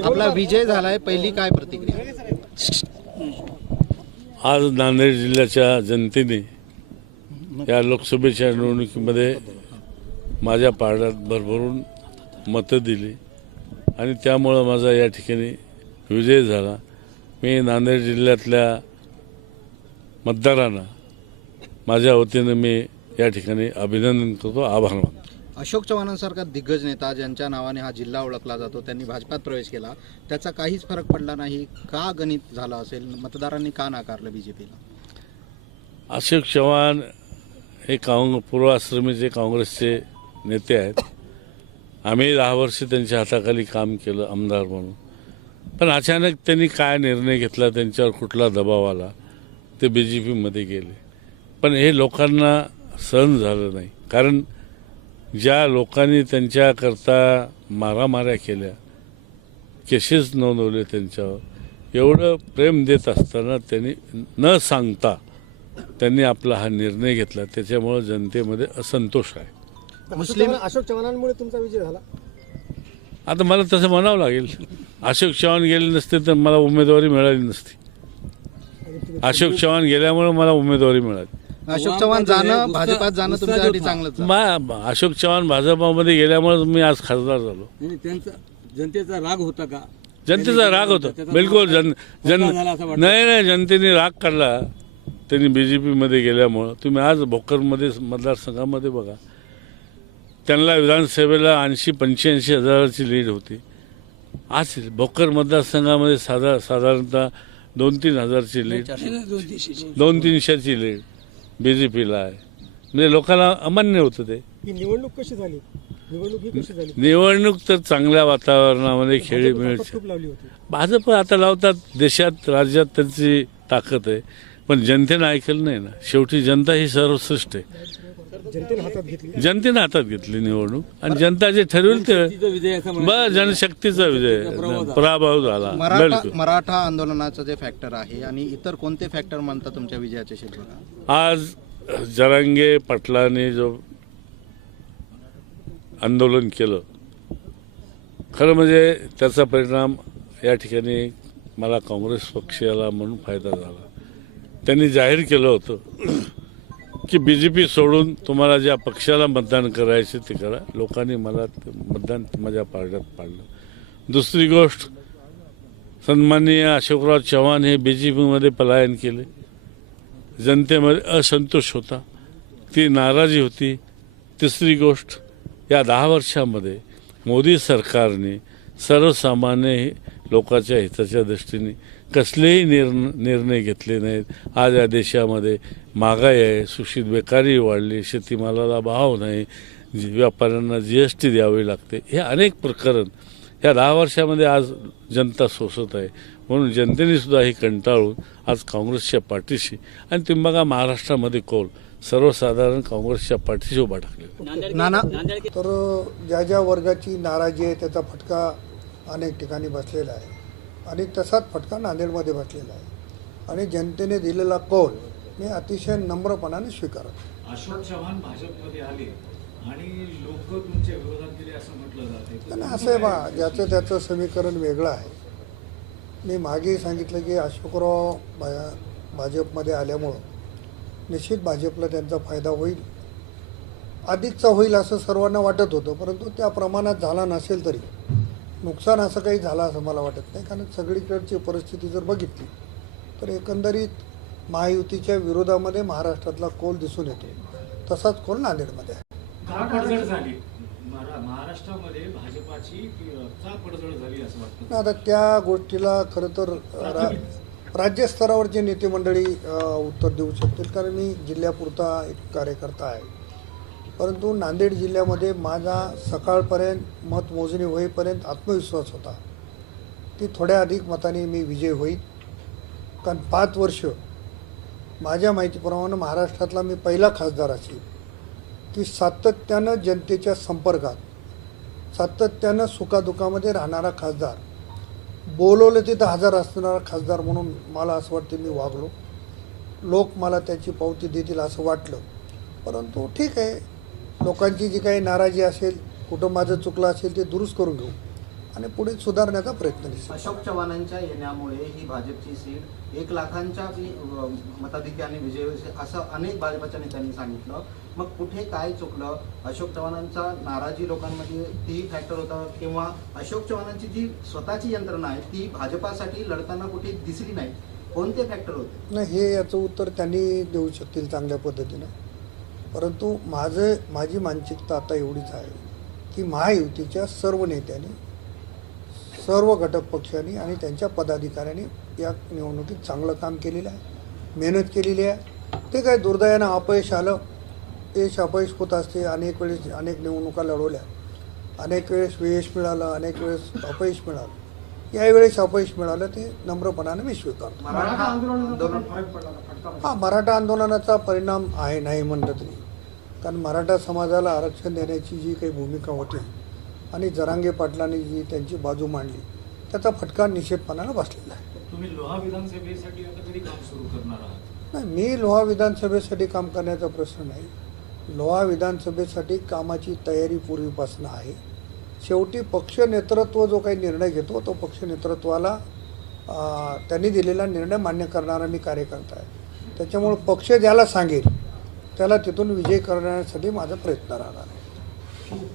आपला विजय झालाय पहिली काय प्रतिक्रिया? आज नांदेड जिल्ह्याच्या जनतेने या लोकसभेच्या निवडणुकीमध्ये माझ्या पारड्यात भरभरून मतं दिली आणि त्यामुळं माझा या ठिकाणी विजय झाला. मी नांदेड जिल्ह्यातल्या मतदारांना माझ्या वतीनं मी या ठिकाणी अभिनंदन करतो आभार मानतो. अशोक चव्हाणांसारखा दिग्गज नेता ज्यांच्या नावाने हा जिल्हा ओळखला जातो त्यांनी भाजपात प्रवेश केला त्याचा काहीच फरक पडला नाही. का गणित झालं असेल? मतदारांनी का नाकारलं बीजेपीला? अशोक चव्हाण हे काँग पूर्वाश्रमीचे काँग्रेसचे नेते आहेत. आम्ही दहा वर्ष त्यांच्या हाताखाली काम केलं आमदार म्हणून. पण अचानक त्यांनी काय निर्णय घेतला? त्यांच्यावर कुठला दबाव आला? ते बी जे पीमध्ये गेले. पण हे लोकांना सहन झालं नाही. कारण ज्या लोकांनी त्यांच्याकरता मारामाऱ्या केल्या केसेस नोंदवले त्यांच्यावर एवढं प्रेम देत असताना त्यांनी न सांगता त्यांनी आपला हा निर्णय घेतला. त्याच्यामुळं जनतेमध्ये असंतोष आहे. मुस्लिम अशोक चव्हाणांमुळे तुमचा विजय झाला. आता मला तसं म्हणावं लागेल. अशोक चव्हाण गेले नसते तर मला उमेदवारी मिळाली नसती. अशोक चव्हाण गेल्यामुळे मला उमेदवारी मिळाली. अशोक चव्हाण जाणं भाजपात जाणं तुमच्यासाठी चांगलंच झालं. मा अशोक चव्हाण भाजपामध्ये गेल्यामुळे मी आज खासदार झालो. नाही, त्यांचा जनतेचा राग होता का? जनतेचा राग होता. बिलकुल जन जन झाला असं वाटतं. नाही नाही जनतेने राग काढला. त्यांनी बी जे पीमध्ये गेल्यामुळं. तुम्ही आज भोकरमध्ये मतदारसंघामध्ये बघा. त्यांना विधानसभेला ऐंशी पंच्याऐंशी हजाराची लीड होती. आज भोकर मतदारसंघामध्ये साधा साधारणतः दोन तीन हजारची लीड. दोन तीनशेची लीड. बी जे पीला आहे. म्हणजे लोकांना अमान्य होतं ते. ही निवडणूक कशी झाली? निवडणूक ही कशी झाली? निवडणूक तर चांगल्या वातावरणामध्ये खेळी भाजपनं मिळते. खूप लावली होती. भाजप आता लावतात देशात राज्यात त्यांची ताकद आहे. पण जनतेनं ऐकलं नाही ना. शेवटी जनता ही सर्वश्रेष्ठ आहे. जनतेने हातात घेतली. जनतेनं हातात घेतली निवडणूक. आणि जनता जे ठरवेल ते बस जनशक्तीचा विजय. पराभव झाला. मराठा आंदोलनाचं जे फॅक्टर आहे आणि इतर कोणते फॅक्टर म्हणतात तुमच्या विजयाचे शिल्पकार? आज जरांगे पाटलाने जो आंदोलन केलं खरं म्हणजे त्याचा परिणाम या ठिकाणी मला काँग्रेस पक्षाला म्हणून फायदा झाला. त्यांनी जाहीर केलं होतं. की बी जे पी सोडून तुम्हाला ज्या पक्षाला मतदान करायचे ते करा. लोकांनी मला मतदान माझ्या पारड्यात पाडलं. दुसरी गोष्ट सन्माननीय अशोकराव चव्हाण हे बी जे पीमध्ये पलायन केले. जनतेमध्ये असंतोष होता. ती नाराजी होती. तिसरी गोष्ट या दहा वर्षामध्ये मोदी सरकारने सर्वसामान्य लोकांच्या हिताच्या दृष्टीने कसलेही निर्ण निर्णय घेतले नाहीत. आज या देशामध्ये महागाई आहे सुशित बेकारी वाढली शेतीमालाला भाव नाही जी- व्यापाऱ्यांना जी एस टी द्यावी लागते. हे अनेक प्रकरण या दहा वर्षामध्ये आज जनता सोसत आहे. म्हणून जनतेने सुद्धा हे कंटाळून आज काँग्रेसच्या पाठीशी आणि तुम्ही बघा महाराष्ट्रामध्ये कौल सर्वसाधारण काँग्रेसच्या पाठीशी उभा टाकले नाना तर ज्या ज्या वर्गाची नाराजी आहे त्याचा फटका अनेक ठिकाणी बसलेला आहे. आणि तसाच फटका नांदेडमध्ये बसलेला आहे. आणि जनतेने दिलेला कौल मी अतिशय नम्रपणाने स्वीकारतो. अशोक चव्हाण भाजपमध्ये आले आणि लोक तुमच्या विरोधात गेले असं म्हटलं जाते आणि असं आहे बा ज्याचं त्याचं समीकरण वेगळं आहे. मी मागेही सांगितलं की अशोकराव भा भाजपमध्ये आल्यामुळं निश्चित भाजपला त्यांचा फायदा होईल. अधिकचा होईल असं सर्वांना वाटत होतं परंतु त्या प्रमाणात झाला नसेल तरी. नुकसान असं काही झालं असं मला वाटत नाही. कारण सगळीकडची परिस्थिती जर बघितली तर एकंदरीत महायुतीच्या विरोधामध्ये महाराष्ट्रातला कोल दिसून येतो. तसाच कोल नांदेडमध्ये आहे. महाराष्ट्रामध्ये भाजपाची झाली असं आता त्या गोष्टीला खरं तर रा राज्यस्तरावरचे नेते मंडळी उत्तर देऊ शकतील. कारण मी जिल्ह्यापुरता एक कार्यकर्ता आहे. परंतु नांदेड जिल्ह्यामध्ये माझा सकाळपर्यंत मतमोजणी होईपर्यंत आत्मविश्वास होता. की थोड्या अधिक मताने मी विजय होईल कारण पाच वर्ष माझ्या माहितीप्रमाणे महाराष्ट्रातला मी पहिला खासदार असेल. की सातत्यानं जनतेच्या संपर्कात सातत्यानं सुखादुखामध्ये राहणारा खासदार बोलवलं तिथं हजर असणारा खासदार म्हणून मला असं वाटते मी वागलो. लोक मला त्याची पावती देतील असं वाटलं. परंतु ठीक आहे लोकांची जी काही नाराजी असेल कुठं माझं चुकलं असेल ते दुरुस्त करून घेऊ आणि पुढे सुधारण्याचा प्रयत्न दिसेल अशोक चव्हाणांच्या येण्यामुळे ही भाजपची सीट एक लाखांच्या मताधिक्याने विजय असं अनेक भाजपच्या नेत्यांनी सांगितलं. मग कुठे काय चुकलं? अशोक चव्हाणांचा नाराजी लोकांमध्ये ती फॅक्टर होता. किंवा अशोक चव्हाणांची जी स्वतःची यंत्रणा आहे ती भाजपासाठी लढताना कुठे दिसली नाही. कोणते फॅक्टर होते? नाही हे याचं उत्तर त्यांनी देऊ शकतील चांगल्या पद्धतीनं. परंतु माझं माझी मानसिकता आता एवढीच आहे की महायुतीच्या सर्व नेत्यांनी सर्व घटक पक्षांनी आणि त्यांच्या पदाधिकाऱ्यांनी या निवडणुकीत चांगलं काम केलेलं आहे मेहनत केलेली आहे. ते काय दुर्दैवानं अपयश आलं यश अपयश होत असते अनेक वेळेस अनेक निवडणुका लढवल्या. अनेक वेळेस यश मिळालं अनेक वेळेस अपयश मिळालं. यावेळेस अपयश मिळालं ते नम्रपणाने मी स्वीकारतो. हा मराठा आंदोलनाचा परिणाम आहे नाही म्हणलं तरी. कारण मराठा समाजाला आरक्षण देण्याची जी काही भूमिका होती आणि जरांगे पाटलांनी जी त्यांची बाजू मांडली त्याचा फटका निषेधपणाला बसलेला आहे. तुम्ही लोहा विधानसभेसाठी आता कधी काम सुरू करणार आहात? नाही मी लोहा विधानसभेसाठी काम करण्याचा प्रश्न नाही. लोहा विधानसभेसाठी कामाची तयारी पूर्वीपासून आहे. शेवटी पक्ष नेतृत्व जो काही निर्णय घेतो तो पक्ष नेतृत्वाला त्यांनी दिलेला निर्णय मान्य करणारा मी कार्यकर्ता आहे. त्याच्यामुळं पक्ष ज्याला सांगेल त्याला तिथून विजय करण्यासाठी माझा प्रयत्न राहणार आहे.